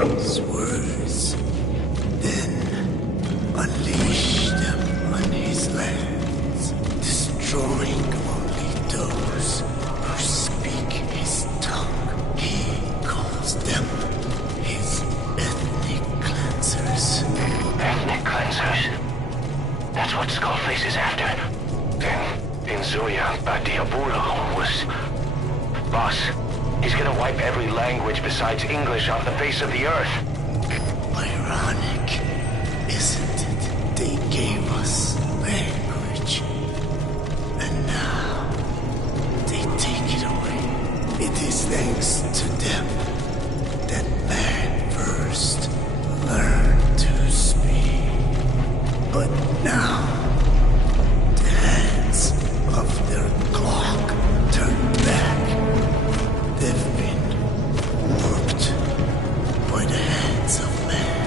His words, then unleash them on his lands, destroying only those who speak his tongue. He calls them his ethnic cleansers. Ethnic cleansers? That's what Skullface is after. In Zuya, Badiabulo was... Boss, he's gonna wipe every language besides English off the face of the earth. Ironic, isn't it? They gave us language, and now they take it away. It is thanks to them that man first learned to speak. But now, the hands of their clock turn back. They've been warped by the hands of man.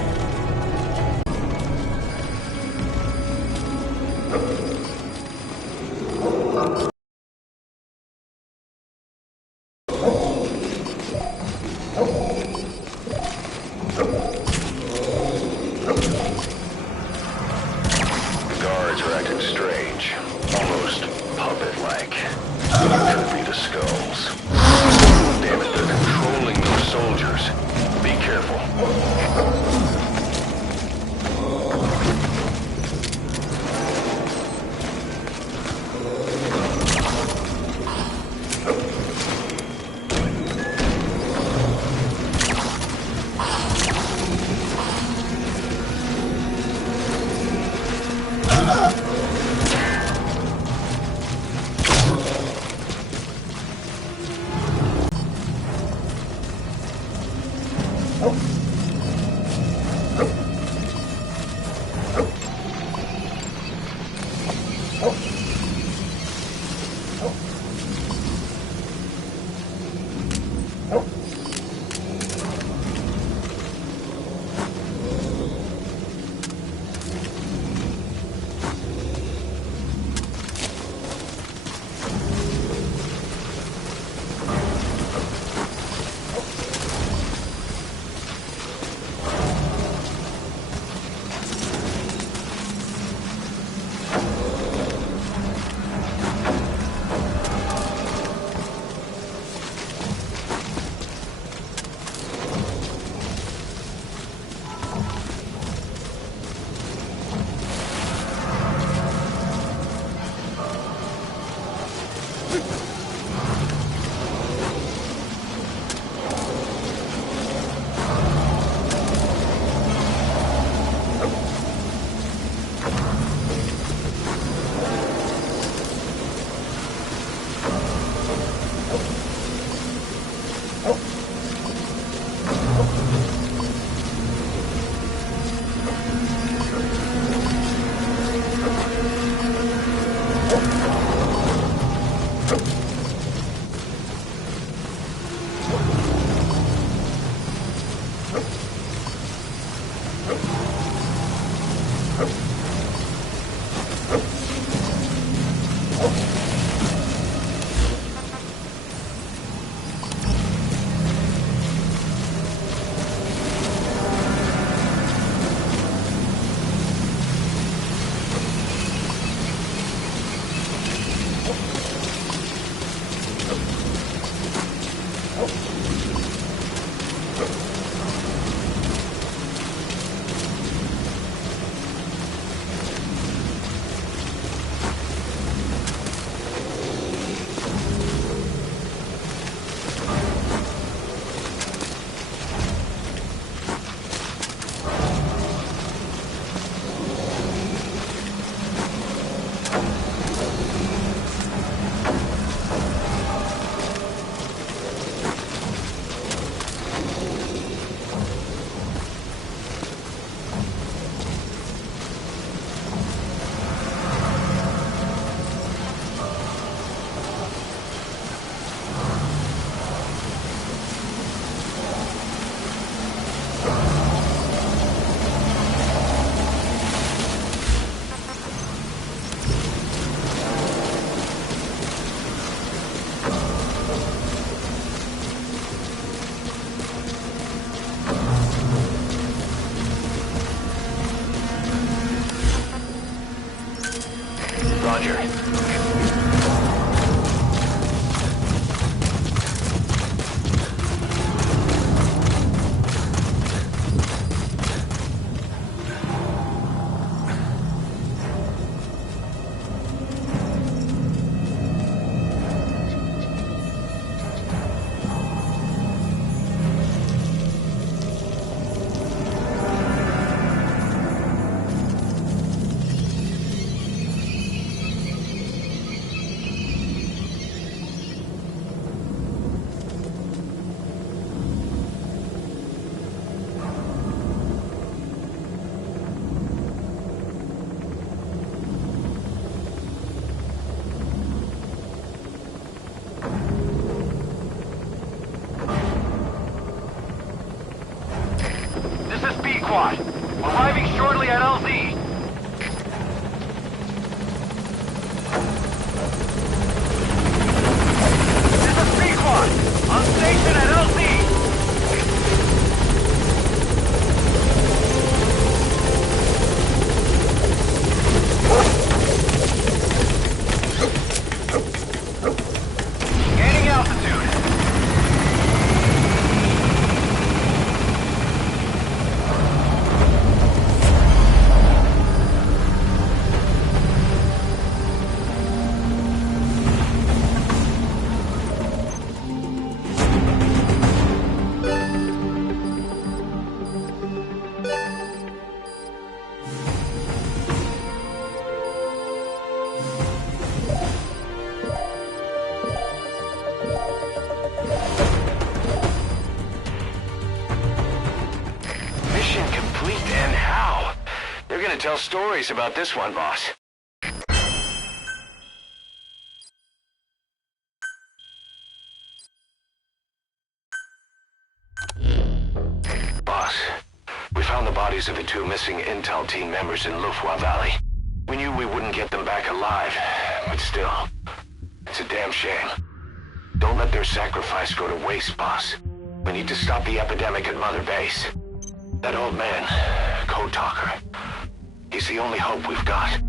The guards are acting strange. Almost puppet-like. Could be the skulls. Damn it, they're controlling those soldiers. Be careful. Roger. Arriving shortly at LZ. This is B-Quad. On station at LZ. Gaining altitude. Mission complete, and how? They're gonna tell stories about this one, boss. Boss, we found the bodies of the two missing Intel team members in Lufwa Valley. We knew we wouldn't get them back alive, but still, it's a damn shame. Don't let their sacrifice go to waste, boss. We need to stop the epidemic at Mother Base. That old man, Code Talker, he's the only hope we've got.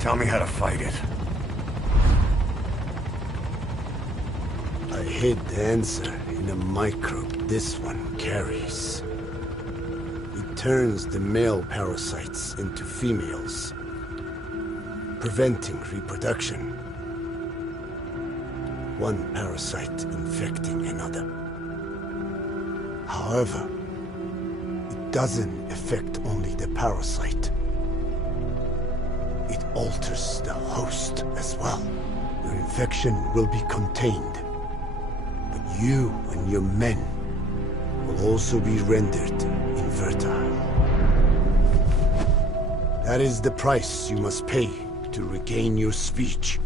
Tell me how to fight it. I hid the answer in a microbe this one carries. It turns the male parasites into females, preventing reproduction. One parasite infecting another. However, it doesn't affect only the parasite. It alters the host as well. Your infection will be contained, but you and your men will also be rendered infertile. That is the price you must pay to regain your speech.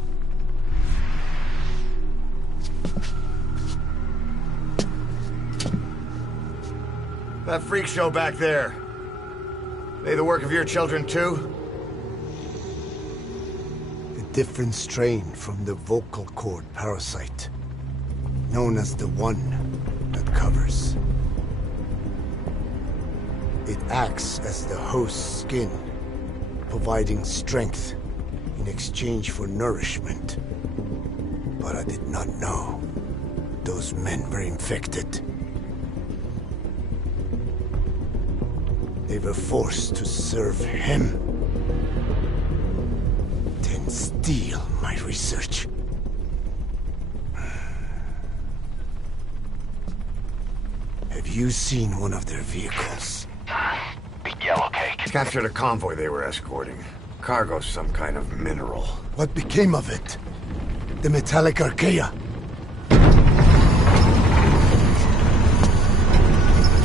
That freak show back there. They the work of your children too? Different strain from the vocal cord parasite, known as the one that covers. It acts as the host's skin, providing strength in exchange for nourishment. But I did not know those men were infected. They were forced to serve him. Steal my research. Have you seen one of their vehicles? Big yellow cake. Captured a convoy they were escorting. Cargo, some kind of mineral. What became of it? The metallic Archaea?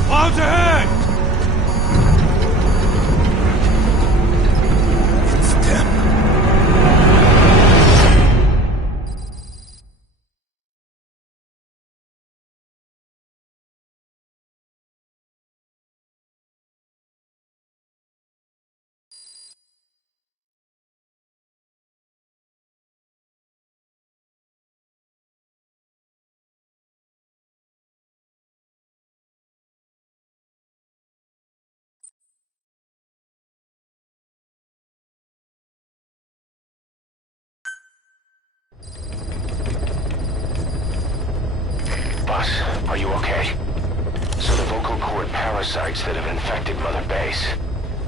What? Clouds ahead! It's them. Boss, are you okay? So the vocal cord parasites that have infected Mother Base,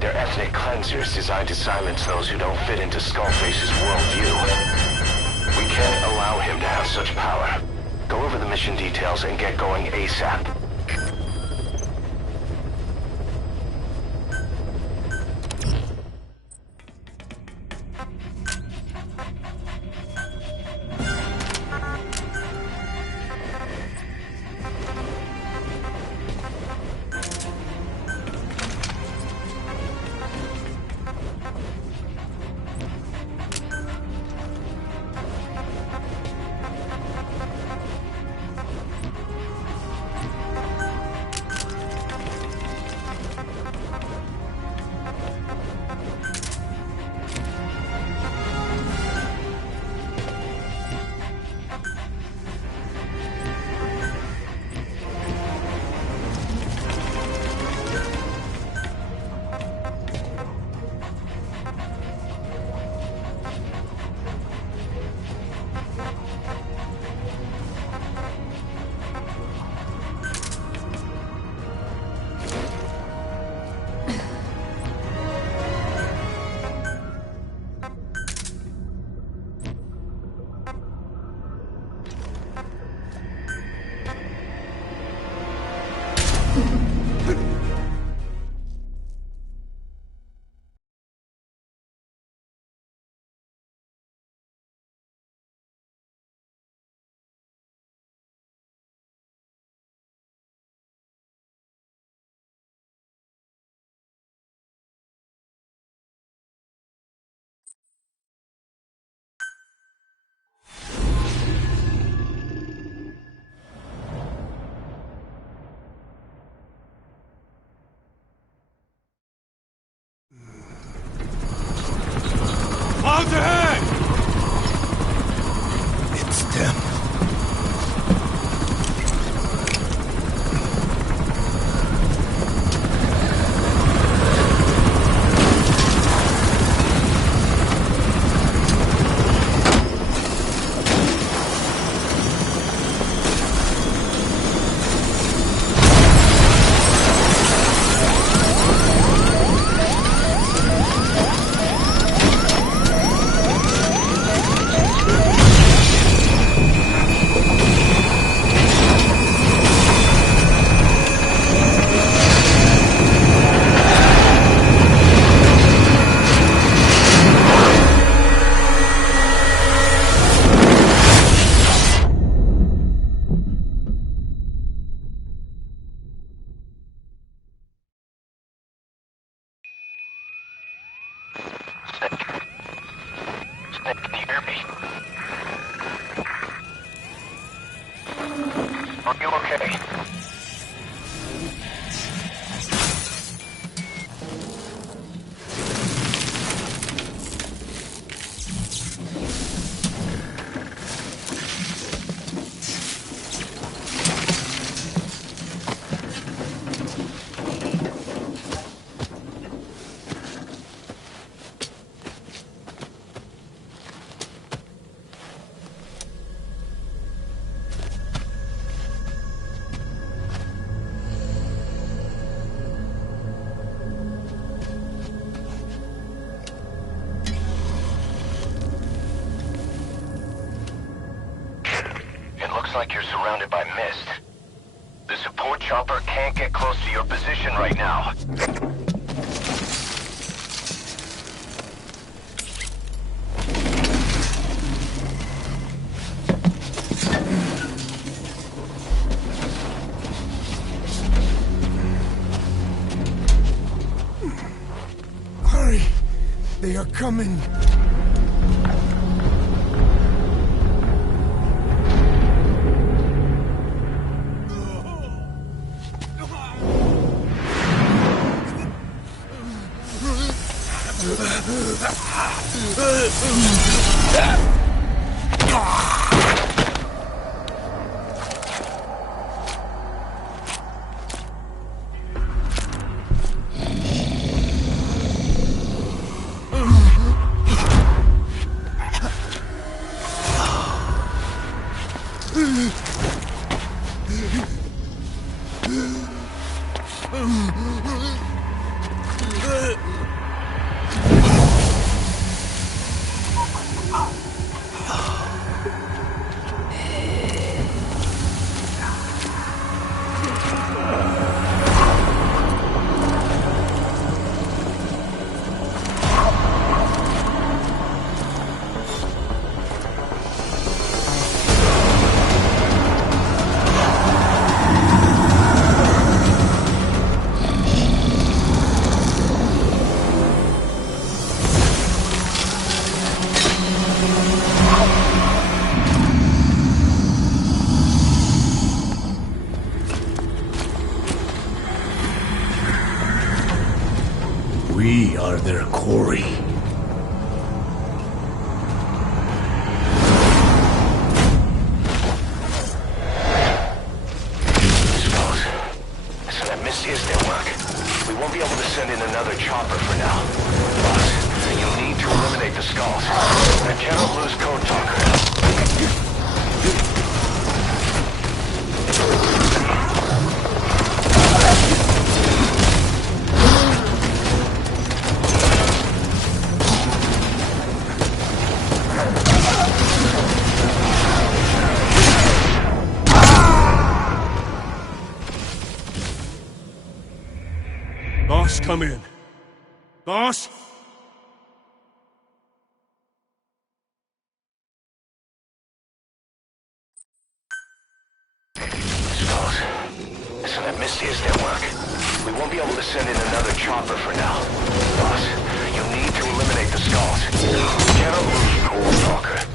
they're ethnic cleansers designed to silence those who don't fit into Skullface's worldview. We can't allow him to have such power. Go over the mission details and get going ASAP. Clouds ahead! It's them. Snake, can you hear me? Are you okay? Like you're surrounded by mist. The support chopper can't get close to your position right now. are coming. We are their quarry. Suppose. So that Misty is their work. We won't be able to send in another chopper for now. Boss, you'll need to eliminate the skulls. I cannot lose Code Talker. Boss, come in. Boss? Suppose. So that Misty is their work. We won't be able to send in another chopper for now. Boss, you'll need to eliminate the skulls. We cannot lose Code Talker.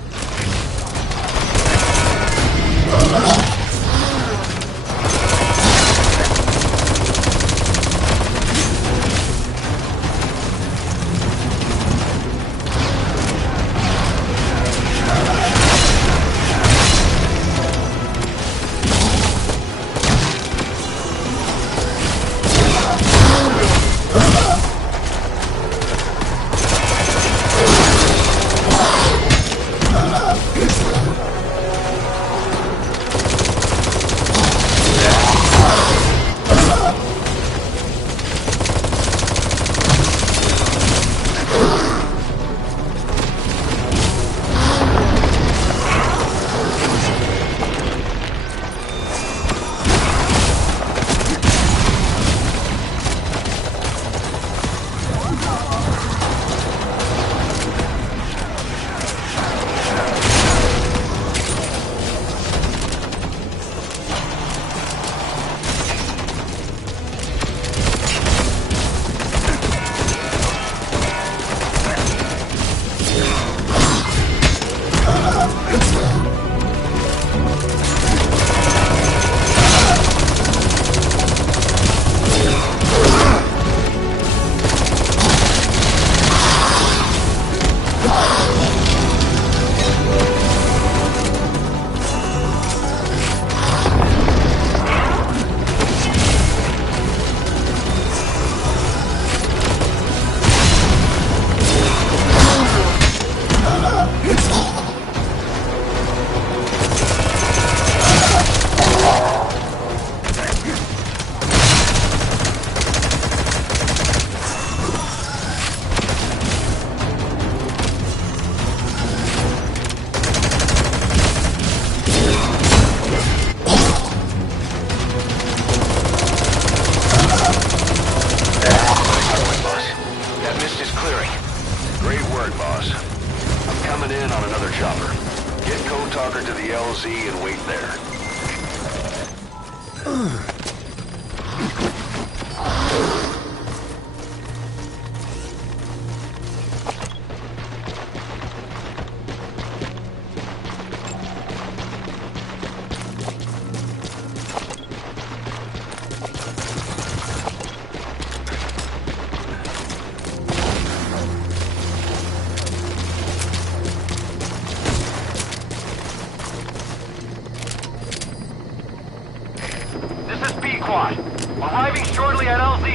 Squad. Arriving shortly at LZ.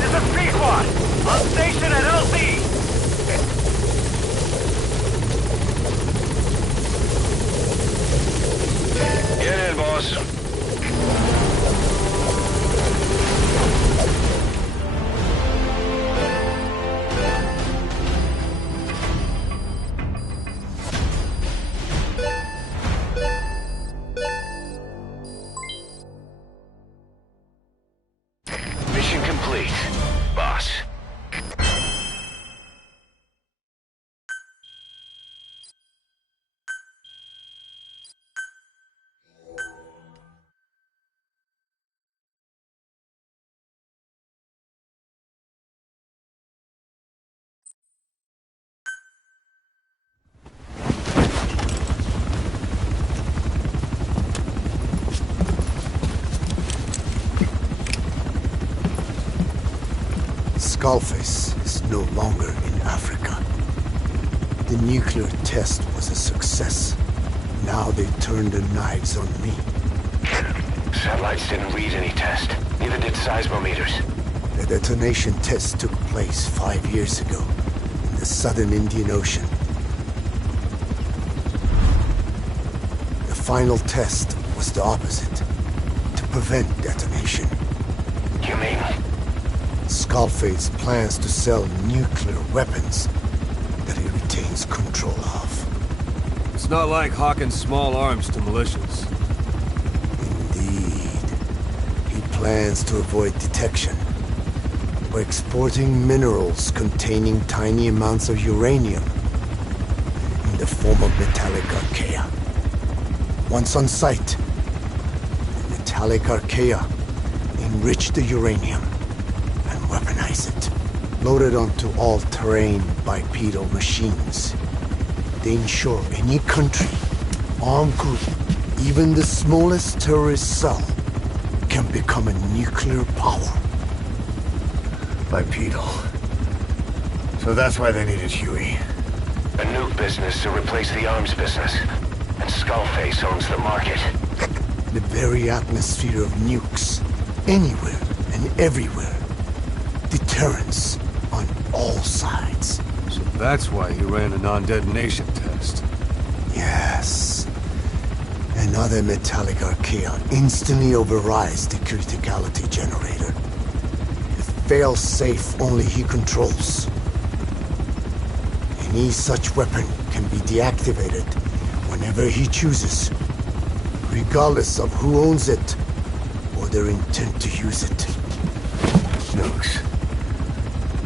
This is C Squad. On station at LZ. Get in, boss. Mission complete, boss. Skullface is no longer in Africa. The nuclear test was a success. Now they turned their knives on me. Satellites didn't read any test. Neither did seismometers. The detonation test took place 5 years ago in the southern Indian Ocean. The final test was the opposite, to prevent detonation. You mean? Skullface plans to sell nuclear weapons that he retains control of. It's not like hawking small arms to militias. Indeed. He plans to avoid detection by exporting minerals containing tiny amounts of uranium in the form of metallic archaea. Once on site, the metallic archaea enrich the uranium and weaponize it. Loaded onto all-terrain bipedal machines, they ensure any country, armed group, even the smallest terrorist cell, can become a nuclear power. Bipedal. So that's why they needed Huey. A nuke business to replace the arms business. And Skullface owns the market. The very atmosphere of nukes, anywhere and everywhere. Deterrence on all sides. So that's why he ran a non-detonation test. Yes. Another metallic archaea instantly overrides the criticality generator. It fails safe only he controls. Any such weapon can be deactivated whenever he chooses, regardless of who owns it or their intent to use it. Nukes.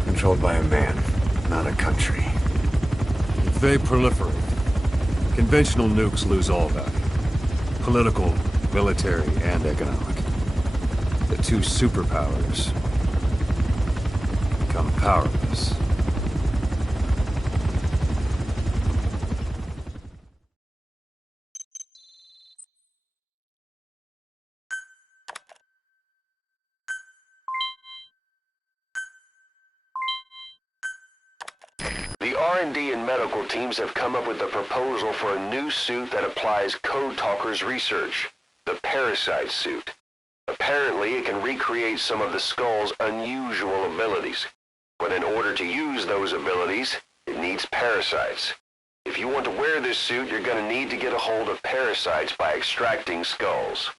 Controlled by a man, not a country. If they proliferate, conventional nukes lose all value. Political, military, and economic. The two superpowers become powerless. The R&D and medical teams have come up with a proposal for a new suit that applies Code Talker's research, the Parasite suit. Apparently, it can recreate some of the Skull's unusual abilities. But in order to use those abilities, it needs parasites. If you want to wear this suit, you're going to need to get a hold of parasites by extracting skulls.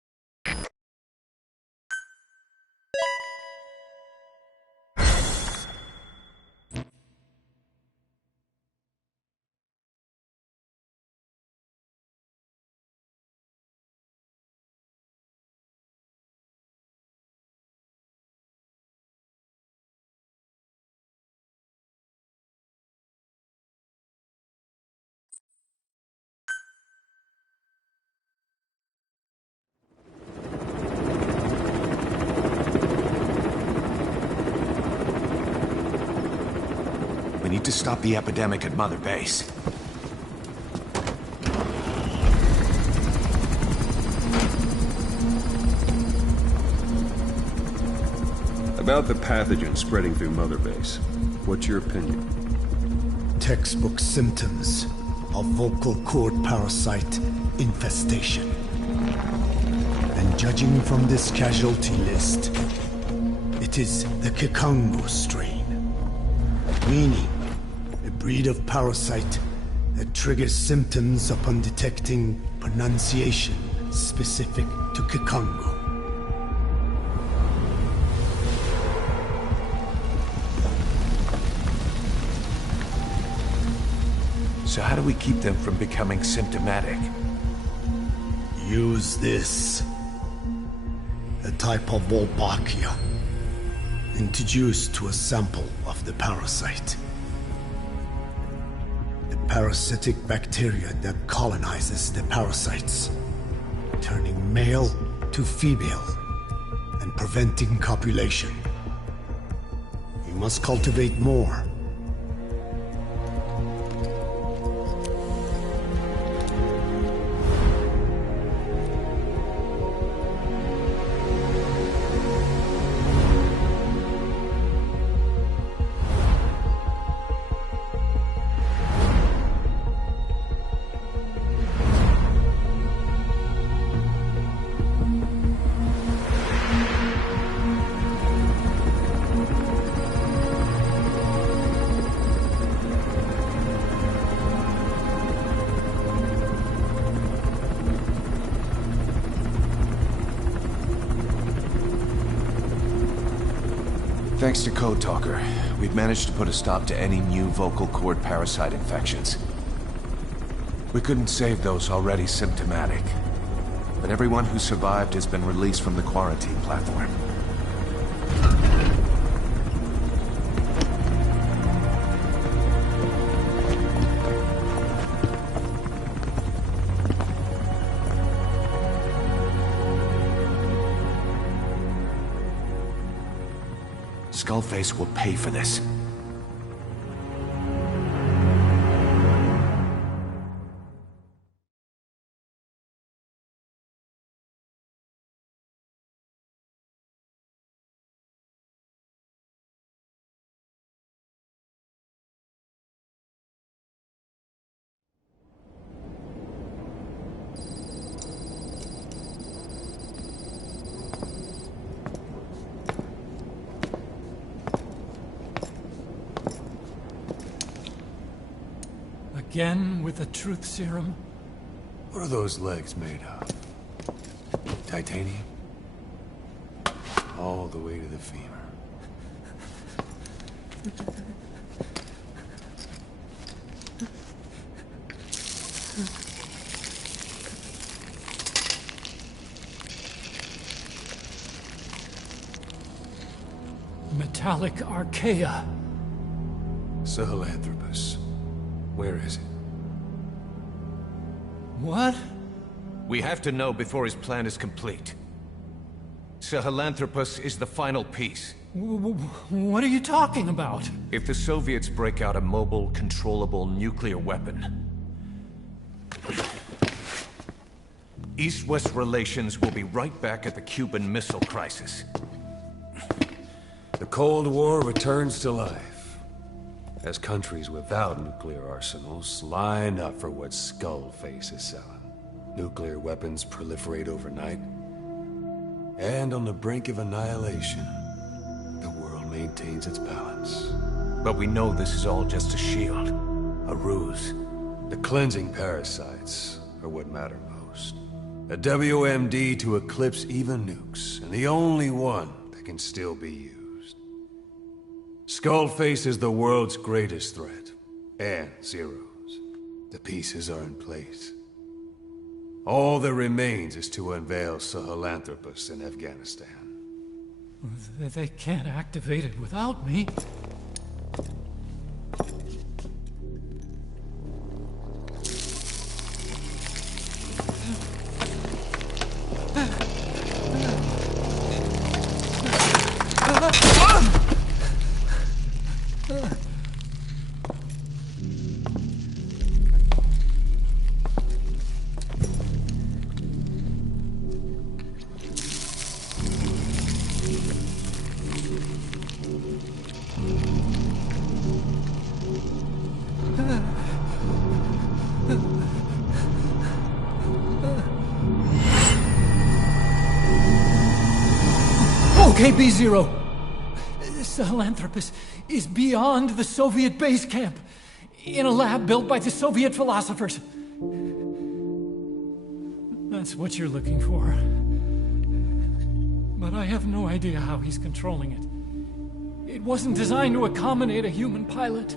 We need to stop the epidemic at Mother Base. About the pathogen spreading through Mother Base, what's your opinion? Textbook symptoms. of vocal cord parasite infestation. And judging from this casualty list, it is the Kikongo strain, meaning a breed of parasite that triggers symptoms upon detecting pronunciation specific to Kikongo. So how do we keep them from becoming symptomatic? Use this. A type of Wolbachia, introduced to a sample of the parasite. The parasitic bacteria that colonizes the parasites, turning male to female and preventing copulation. You must cultivate more. Thanks to Code Talker, we've managed to put a stop to any new vocal cord parasite infections. We couldn't save those already symptomatic, but everyone who survived has been released from the quarantine platform. Skullface will pay for this. Again with the truth serum? What are those legs made of? Titanium? All the way to the femur. Metallic archaea. Sahelanthropus. Where is it? What? We have to know before his plan is complete. Sahelanthropus is the final piece. What are you talking about? If the Soviets break out a mobile, controllable nuclear weapon, East-West relations will be right back at the Cuban Missile Crisis. The Cold War returns to life, as countries without nuclear arsenals line up for what Skullface is selling. Nuclear weapons proliferate overnight, and on the brink of annihilation, the world maintains its balance. But we know this is all just a shield, a ruse. The cleansing parasites are what matter most. A WMD to eclipse even nukes, and the only one that can still be used. Skullface is the world's greatest threat, and Zero's. The pieces are in place. All that remains is to unveil Sahelanthropus in Afghanistan. They can't activate it without me. OKB-0. Sahelanthropus is beyond the Soviet base camp, in a lab built by the Soviet philosophers. That's what you're looking for. But I have no idea how he's controlling it. It wasn't designed to accommodate a human pilot.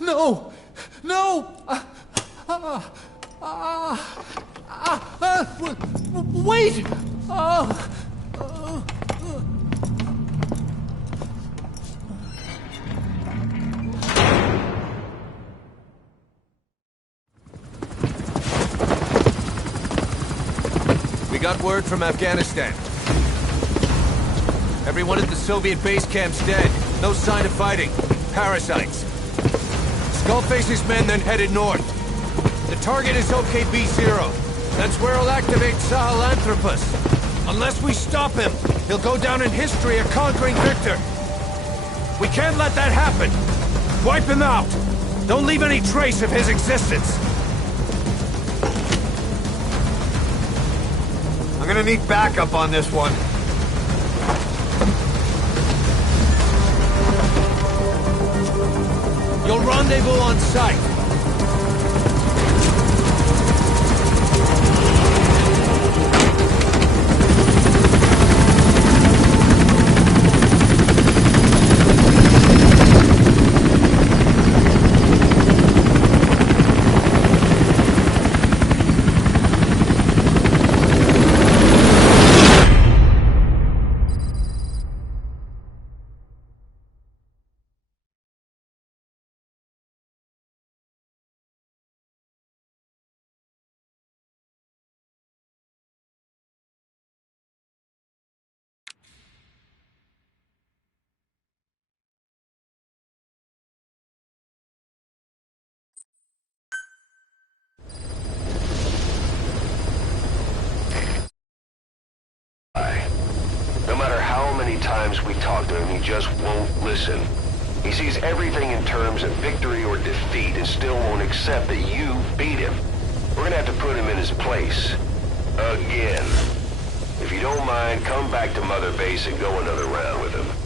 No! No! Wait! We got word from Afghanistan. Everyone at the Soviet base camp's dead. No sign of fighting. Parasites. Skullface's men then headed north. The target is OKB-0. That's where he'll activate Sahelanthropus. Unless we stop him, he'll go down in history a conquering victor. We can't let that happen. Wipe him out. Don't leave any trace of his existence. I'm gonna need backup on this one. You'll rendezvous on site. No matter how many times we talk to him, he just won't listen. He sees everything in terms of victory or defeat and still won't accept that you beat him. We're gonna have to put him in his place. Again. If you don't mind, come back to Mother Base and go another round with him.